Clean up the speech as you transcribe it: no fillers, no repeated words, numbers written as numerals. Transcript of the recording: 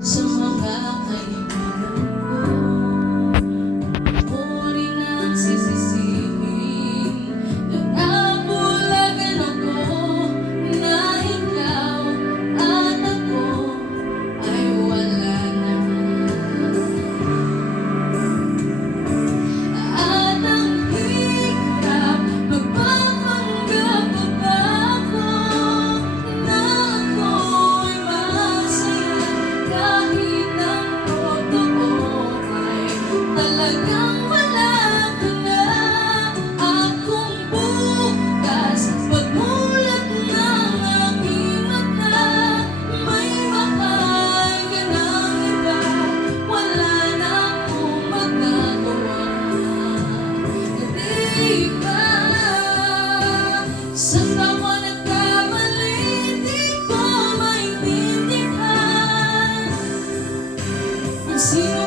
Sa mga kaibigan ko, ako rin ang sisisihin. Nag-abulagan ako na ikaw at ako ay wala na. At ang hirap magpapanggap pa ba ako na ako'y masaya kahit ang totoo ay talagang wala ka na. At kung bukas pagmulat ng aking mata may mahal ka ng iba, wala na akong magagawa. Di ba saan ako nagkamali? Di ko maintindihan kung sino